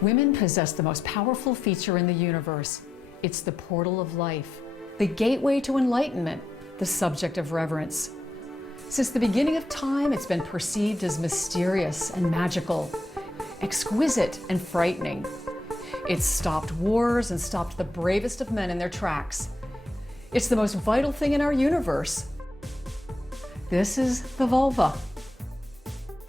Women possess the most powerful feature in the universe. It's the portal of life, the gateway to enlightenment, the subject of reverence. Since the beginning of time, it's been perceived as mysterious and magical, exquisite and frightening. It's stopped wars and stopped the bravest of men in their tracks. It's the most vital thing in our universe. This is the vulva.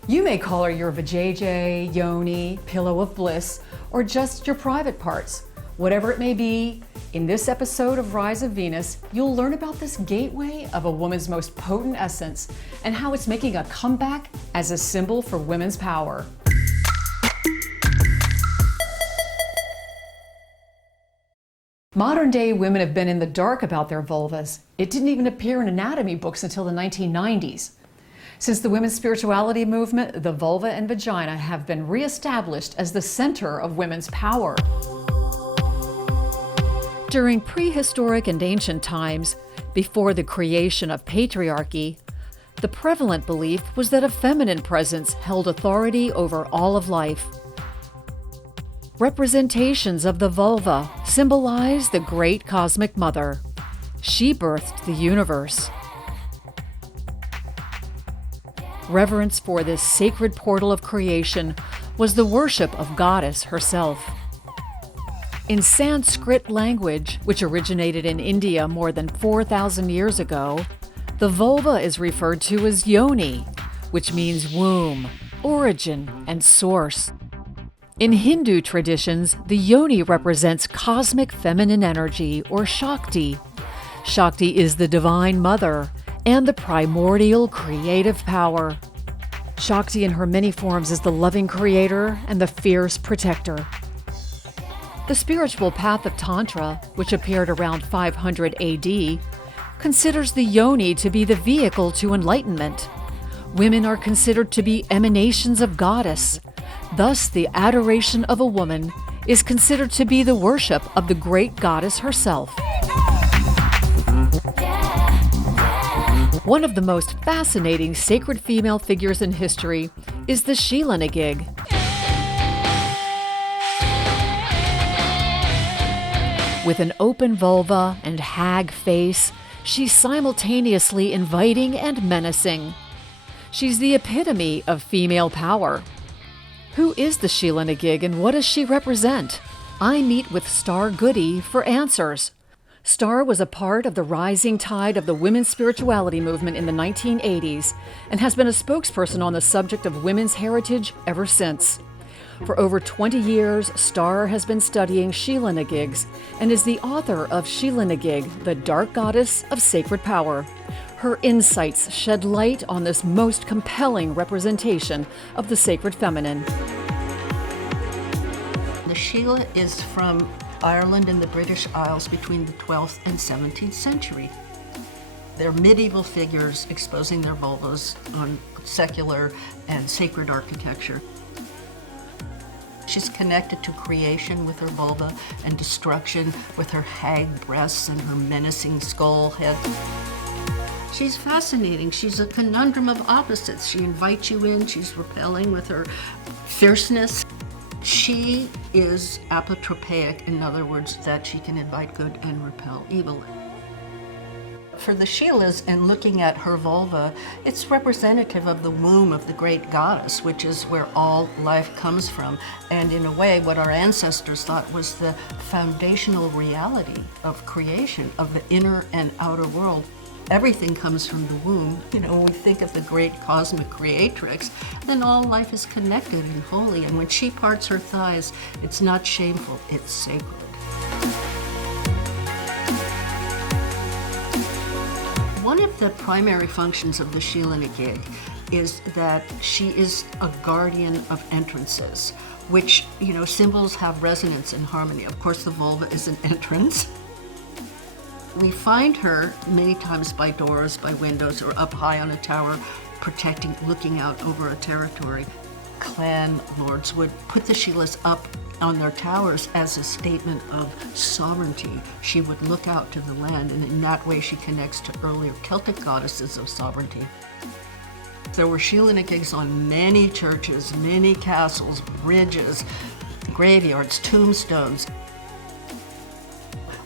You may call her your vajayjay, yoni, pillow of bliss, or just your private parts. Whatever it may be, in this episode of Rise of Venus, you'll learn about this gateway of a woman's most potent essence and how it's making a comeback as a symbol for women's power. Modern day women have been in the dark about their vulvas. It didn't even appear in anatomy books until the 1990s. Since the women's spirituality movement, the vulva and vagina have been reestablished as the center of women's power. During prehistoric and ancient times, before the creation of patriarchy, the prevalent belief was that a feminine presence held authority over all of life. Representations of the vulva symbolize the great cosmic mother. She birthed the universe. Reverence for this sacred portal of creation was the worship of Goddess herself. In Sanskrit language, which originated in India more than 4,000 years ago, the vulva is referred to as yoni, which means womb, origin, and source. In Hindu traditions, the yoni represents cosmic feminine energy, or Shakti. Shakti is the divine mother and the primordial creative power. Shakti in her many forms is the loving creator and the fierce protector. The spiritual path of Tantra, which appeared around 500 AD, considers the yoni to be the vehicle to enlightenment. Women are considered to be emanations of Goddess. Thus, the adoration of a woman is considered to be the worship of the great Goddess herself. One of the most fascinating sacred female figures in history is the Sheela. With an open vulva and hag face, she's simultaneously inviting and menacing. She's the epitome of female power. Who is the Sheela and what does she represent? I meet with Starr Goode for answers. Starr was a part of the rising tide of the women's spirituality movement in the 1980s and has been a spokesperson on the subject of women's heritage ever since. For over 20 years, Starr has been studying Sheela and is the author of Sheela, the Dark Goddess of Sacred Power. Her insights shed light on this most compelling representation of the sacred feminine. The Sheela is from Ireland and the British Isles between the 12th and 17th century. They're medieval figures exposing their vulvas on secular and sacred architecture. She's connected to creation with her vulva and destruction with her hag breasts and her menacing skull head. She's fascinating. She's a conundrum of opposites. She invites you in, she's repelling with her fierceness. She is apotropaic, in other words, that she can invite good and repel evil. For the Sheelas, and looking at her vulva, it's representative of the womb of the great goddess, which is where all life comes from. And in a way, what our ancestors thought was the foundational reality of creation, of the inner and outer world. Everything comes from the womb. You know, when we think of the great cosmic creatrix, then all life is connected and holy. And when she parts her thighs, it's not shameful, it's sacred. One of the primary functions of the Sheela is that she is a guardian of entrances, which, you know, symbols have resonance and harmony. Of course, the vulva is an entrance. We find her many times by doors, by windows, or up high on a tower, protecting, looking out over a territory. Clan lords would put the Sheelas up on their towers as a statement of sovereignty. She would look out to the land, and in that way she connects to earlier Celtic goddesses of sovereignty. There were Sheela on many churches, many castles, bridges, graveyards, tombstones.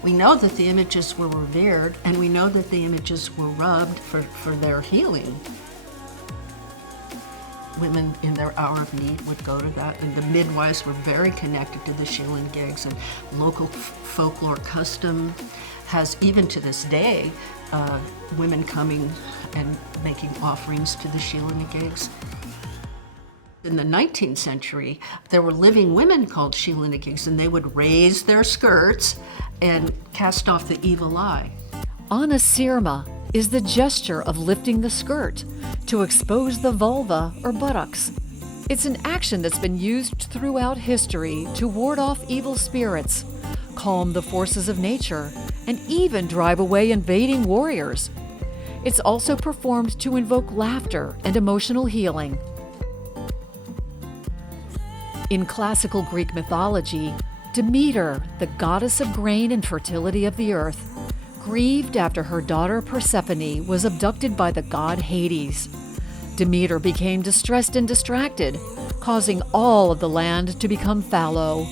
We know that the images were revered, and we know that the images were rubbed for their healing. Women in their hour of need would go to that, and the midwives were very connected to the Sheela gigs, and local folklore custom has, even to this day, women coming and making offerings to the Sheela gigs. In the 19th century, there were living women called Sheela gigs, and they would raise their skirts and cast off the evil eye. Ana sirma is the gesture of lifting the skirt to expose the vulva or buttocks. It's an action that's been used throughout history to ward off evil spirits, calm the forces of nature, and even drive away invading warriors. It's also performed to invoke laughter and emotional healing. In classical Greek mythology, Demeter, the goddess of grain and fertility of the earth, grieved after her daughter Persephone was abducted by the god Hades. Demeter became distressed and distracted, causing all of the land to become fallow.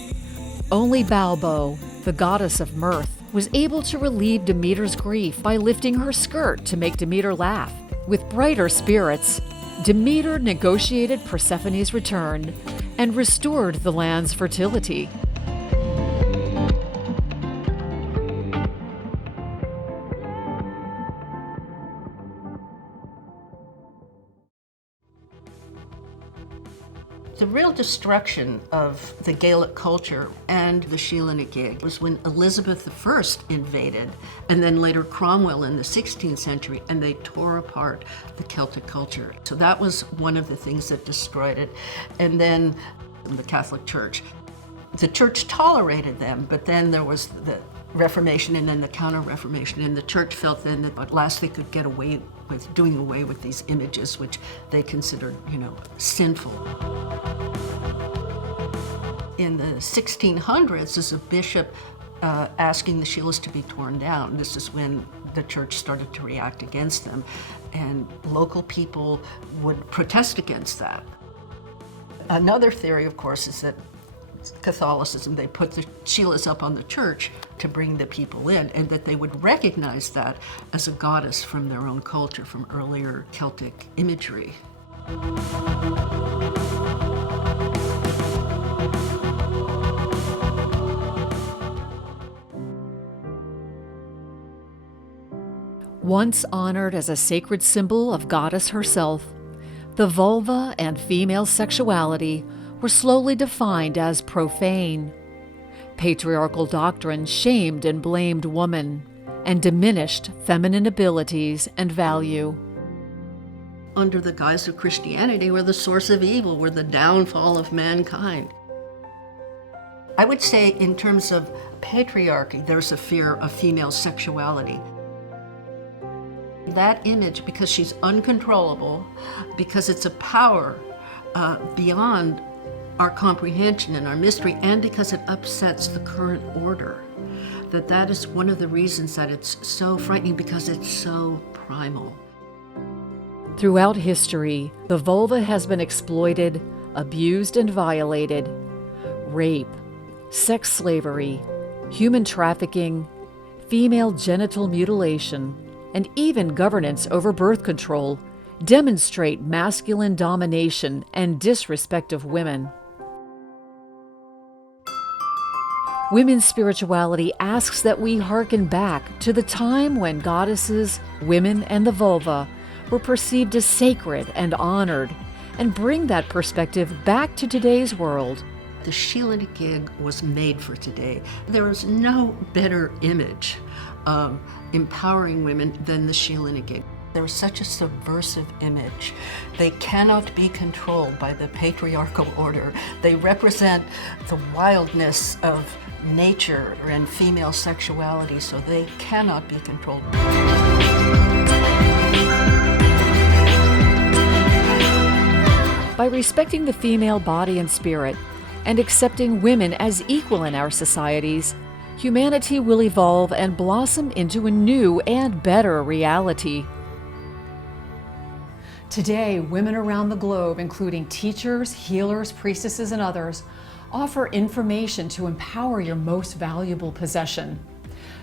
Only Balbo, the goddess of mirth, was able to relieve Demeter's grief by lifting her skirt to make Demeter laugh. With brighter spirits, Demeter negotiated Persephone's return and restored the land's fertility. The real destruction of the Gaelic culture and the Sheela gig was when Elizabeth I invaded, and then later Cromwell in the 16th century, and they tore apart the Celtic culture. So that was one of the things that destroyed it. And then the Catholic Church. The church tolerated them, but then there was the Reformation and then the Counter-Reformation, and the church felt then that at last they could get away with doing away with these images, which they considered, sinful. In the 1600s, there's a bishop asking the Sheelas to be torn down. This is when the church started to react against them, and local people would protest against that. Another theory, of course, is that Catholicism, they put the Sheelas up on the church to bring the people in, and that they would recognize that as a goddess from their own culture, from earlier Celtic imagery. Once honored as a sacred symbol of Goddess herself, the vulva and female sexuality were slowly defined as profane. Patriarchal doctrine shamed and blamed woman and diminished feminine abilities and value. Under the guise of Christianity, were the source of evil, were the downfall of mankind. I would say in terms of patriarchy, there's a fear of female sexuality. That image, because she's uncontrollable, because it's a power beyond our comprehension and our mystery, and because it upsets the current order, that is one of the reasons that it's so frightening, because it's so primal. Throughout history, the vulva has been exploited, abused, and violated. Rape, sex slavery, human trafficking, female genital mutilation, and even governance over birth control demonstrate masculine domination and disrespect of women. Women's spirituality asks that we hearken back to the time when goddesses, women, and the vulva were perceived as sacred and honored, and bring that perspective back to today's world. The Sheela gig was made for today. There is no better image of empowering women than the Sheela gig. They're such a subversive image. They cannot be controlled by the patriarchal order. They represent the wildness of nature and female sexuality, so they cannot be controlled. By respecting the female body and spirit, and accepting women as equal in our societies, humanity will evolve and blossom into a new and better reality. Today, women around the globe, including teachers, healers, priestesses, and others, offer information to empower your most valuable possession.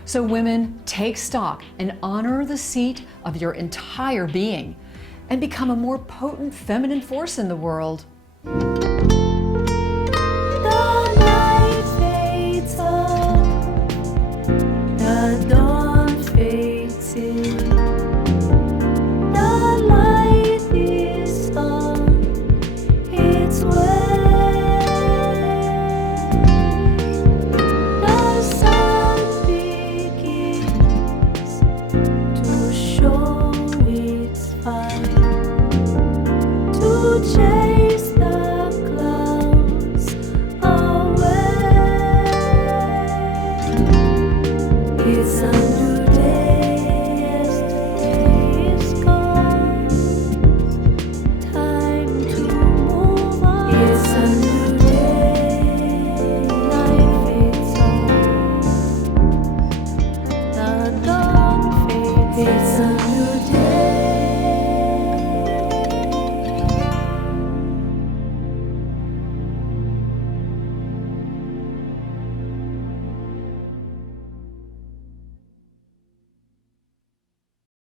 So women, take stock and honor the seat of your entire being and become a more potent feminine force in the world.